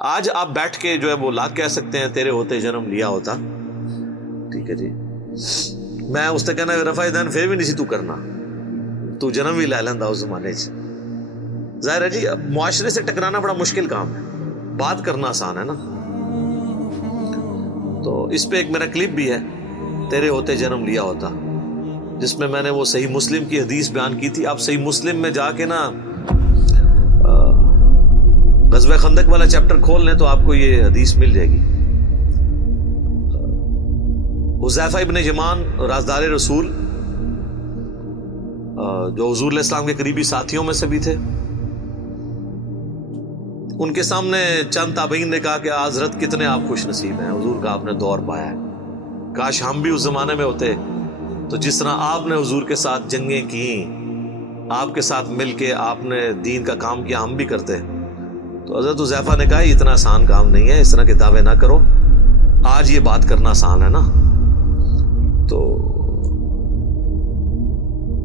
آج آپ بیٹھ کے جو ہے وہ لاکھ کہہ سکتے ہیں تیرے ہوتے جنم لیا ہوتا. ٹھیک ہے جی, میں اس سے کہنا رفع دین پھر بھی نہیں سی تو کرنا, تو جنم بھی لے لینا اس زمانے چ. ظاہر ہے جی معاشرے سے ٹکرانا بڑا مشکل کام ہے, بات کرنا آسان ہے نا. تو اس پہ ایک میرا کلپ بھی ہے تیرے ہوتے جنم لیا ہوتا, جس میں نے وہ صحیح مسلم کی حدیث بیان کی تھی. آپ صحیح مسلم میں جا کے نا غزوہ خندق والا چیپٹر کھول لیں تو آپ کو یہ حدیث مل جائے گی. حذیفہ ابن یمان رازدار رسول, جو حضور علیہ السلام کے قریبی ساتھیوں میں سے بھی تھے, ان کے سامنے چند تابعین نے کہا کہ حضرت کتنے آپ خوش نصیب ہیں, حضور کا آپ نے دور پایا ہے, کاش ہم بھی اس زمانے میں ہوتے تو جس طرح آپ نے حضور کے ساتھ جنگیں کی, آپ کے ساتھ مل کے آپ نے دین کا کام کیا, ہم بھی کرتے. تو حضرت حذیفہ نے کہا یہ اتنا آسان کام نہیں ہے, اس طرح کے دعوے نہ کرو, آج یہ بات کرنا آسان ہے نا. تو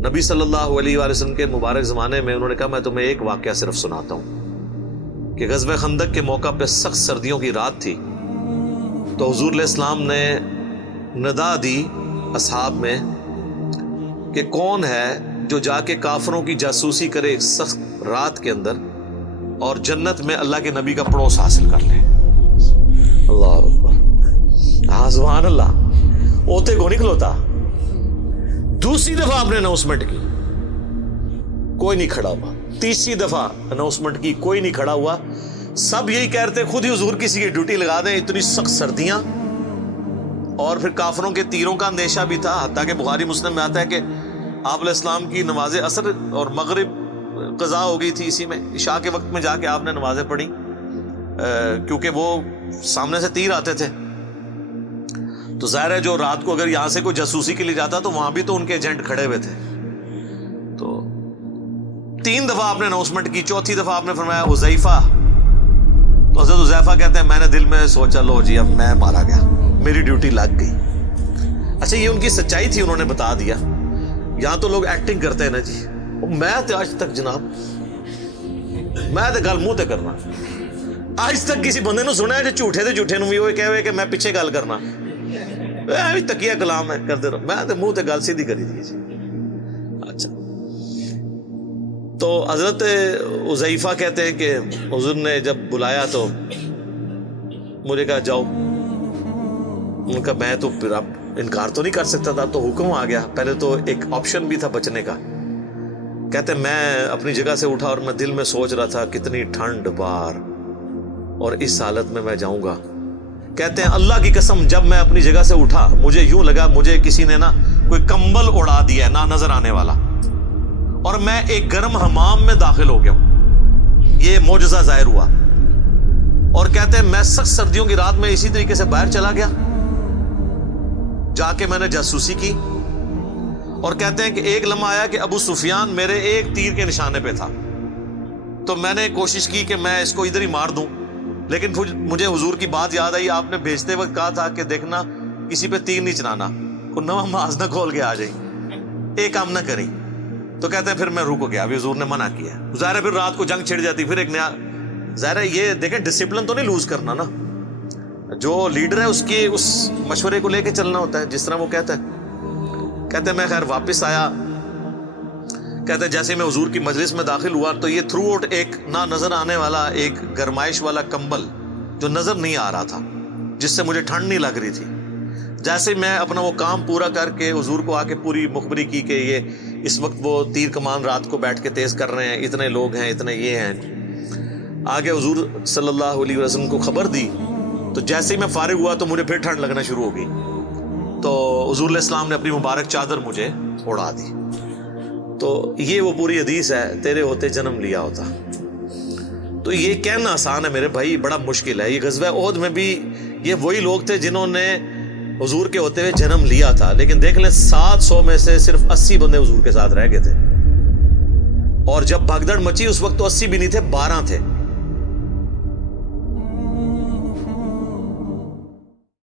نبی صلی اللہ علیہ وآلہ وسلم کے مبارک زمانے میں انہوں نے کہا میں تمہیں ایک واقعہ صرف سناتا ہوں کہ غزوہ خندق کے موقع پہ سخت سردیوں کی رات تھی, تو حضور علیہ السلام نے ندا دی اصحاب میں کہ کون ہے جو جا کے کافروں کی جاسوسی کرے ایک سخت رات کے اندر اور جنت میں اللہ کے نبی کا پڑوس حاصل کر لے. اللہ اکبر, ہاں سبحان اللہ. اوتے کو نکلوتا. دوسری دفعہ آپ نے اناؤنسمنٹ کی, کوئی نہیں کھڑا ہوا. تیسری دفعہ اناؤنسمنٹ کی, کوئی نہیں کھڑا ہوا. سب یہی کہتے خود ہی حضور کسی کی ڈیوٹی لگا دیں, اتنی سخت سردیاں, اور پھر کافروں کے تیروں کا اندیشہ بھی تھا. حتیٰ کہ بخاری مسلم میں آتا ہے کہ آپ علیہ السلام کی نماز عصر اور مغرب قضا ہو گئی تھی اسی میں, عشاء کے وقت میں جا کے آپ نے نمازیں پڑھی, کیونکہ وہ سامنے سے تیر آتے تھے. تو ظاہر ہے جو رات کو اگر یہاں سے کوئی جاسوسی کے لیے جاتا تو وہاں بھی تو ان کے ایجنٹ کھڑے ہوئے تھے. تو 3 دفعہ آپ نے اناؤنسمنٹ کی, چوتھی دفعہ آپ نے فرمایا حذیفہ. تو حضرت حذیفہ کہتے ہیں میں نے دل میں سوچا لو جی اب میں مارا گیا, میری ڈیوٹی لگ گئی. اچھا یہ ان کی سچائی تھی, انہوں نے بتا دیا. یہاں تو لوگ ایکٹنگ کرتے ہیں نا جی, میں تو آج تک جناب میں تو گل منہ تے کرنا, آج تک کسی بندے نو سنیا جو جھوٹے تے جھوٹے نو بھی وہ کہے ہوئے کہ میں پیچھے گل کرنا, تکیہ کلام ہے کرتے رہو, میں تو منہ تے گل سیدھی کری دی جی. اچھا تو حضرت حذیفہ کہتے ہیں کہ حضور نے جب بلایا تو مجھے کہا جاؤ. ان کا میں تو پھر اب انکار تو نہیں کر سکتا تھا, تو حکم آ گیا. پہلے تو ایک آپشن بھی تھا بچنے کا. کہتے ہیں میں اپنی جگہ سے اٹھا اور میں دل میں سوچ رہا تھا کتنی ٹھنڈ بار, اور اس حالت میں جاؤں گا. کہتے ہیں اللہ کی قسم جب میں اپنی جگہ سے اٹھا مجھے یوں لگا مجھے کسی نے نا کوئی کمبل اڑا دیا ہے, نہ نظر آنے والا, اور میں ایک گرم حمام میں داخل ہو گیا ہوں. یہ معجزہ ظاہر ہوا. اور کہتے ہیں میں سخت سردیوں کی رات میں اسی طریقے سے باہر چلا گیا, جا کے میں نے جاسوسی کی. اور کہتے ہیں کہ ایک لمحہ آیا کہ ابو سفیان میرے ایک تیر کے نشانے پہ تھا, تو میں نے کوشش کی کہ میں اس کو ادھر ہی مار دوں, لیکن مجھے حضور کی بات یاد آئی, آپ نے بھیجتے وقت کہا تھا کہ دیکھنا کسی پہ تیر نہیں چلانا, کوئی نواں ماز نہ کھول کے آ جائیں, ایک کام نہ کریں. تو کہتے ہیں پھر میں رک گیا, ابھی حضور نے منع کیا. ظاہر ہے پھر رات کو جنگ چھڑ جاتی, پھر ایک نیا. ظاہر ہے یہ دیکھیں ڈسپلن تو نہیں لوز کرنا نا, جو لیڈر ہے اس کے اس مشورے کو لے کے چلنا ہوتا ہے جس طرح وہ کہتا ہے. کہتے ہیں میں خیر واپس آیا. کہتے ہیں جیسے میں حضور کی مجلس میں داخل ہوا تو یہ تھرو آؤٹ ایک نہ نظر آنے والا ایک گرمائش والا کمبل جو نظر نہیں آ رہا تھا, جس سے مجھے ٹھنڈ نہیں لگ رہی تھی. جیسے میں اپنا وہ کام پورا کر کے حضور کو آ کے پوری مخبری کی کہ یہ اس وقت وہ تیر کمان رات کو بیٹھ کے تیز کر رہے ہیں, اتنے لوگ ہیں, اتنے یہ ہیں. آگے حضور صلی اللہ علیہ وسلم کو خبر دی, تو جیسے ہی میں فارغ ہوا تو مجھے پھر ٹھنڈ لگنا شروع ہو گئی. تو حضور علیہ السلام نے اپنی مبارک چادر مجھے اڑا دی. تو یہ وہ پوری حدیث ہے تیرے ہوتے جنم لیا ہوتا. تو یہ کہنا آسان ہے میرے بھائی, بڑا مشکل ہے. یہ غزوہ احد میں بھی یہ وہی لوگ تھے جنہوں نے حضور کے ہوتے ہوئے جنم لیا تھا, لیکن دیکھ لیں 700 میں سے صرف 80 بندے حضور کے ساتھ رہ گئے تھے. اور جب بھگدڑ مچی اس وقت تو 80 بھی نہیں تھے, 12 تھے.